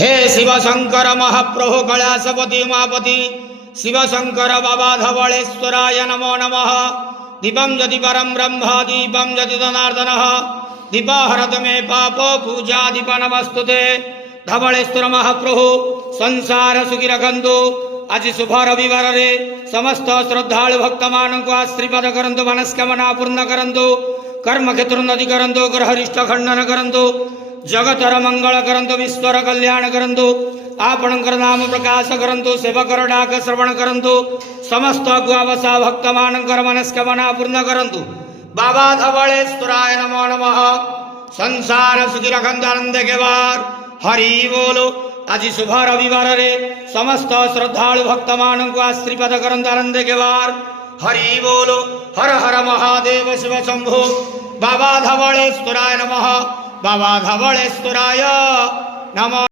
हे शिवशंकर महाप्रभु कैलासपति उमापति शिवशंकर बाबा धवलेश्वराय नमो नमः। दीपं यदि परम ब्रह्म दीपं यदि जनार्दन दीप हरत मे पाप पूजा दीप नमस्तुते। धवलेश्वर महाप्रभु संसार सुखी रखंतु। आज शुभ रविवार रे समस्त श्रद्धालु भक्त मान को आशीर्वाद करंतु, मनस्कामना पूर्ण करंतु, कर्म क्षेत्र उन्नति करंतु, ग्रहरिष्ट खंडन करंतु, जगतर मंगल करंतु, विश्वर कल्याण करंतु, आपणकर नाम प्रकाश करंतु, सेवकर डाक श्रवण करंतु, समस्त गुआवसा भक्त मानकर मनस्कामना पूर्ण करंतु। बाबा धवलेश्वराय नमो नमः। संसार सुखी रखंतु, आनंद के बार हरि बोलो। आज शुभ रविवार रे समस्त श्रद्धालु भक्त मान को आशीर्वाद करंतु, आनंद के बार हरि बोलो। हर हर महादेव शिव शंभो। बाबा धवलेश्वराय नमः। बाबा धवलेश्वराय नमः।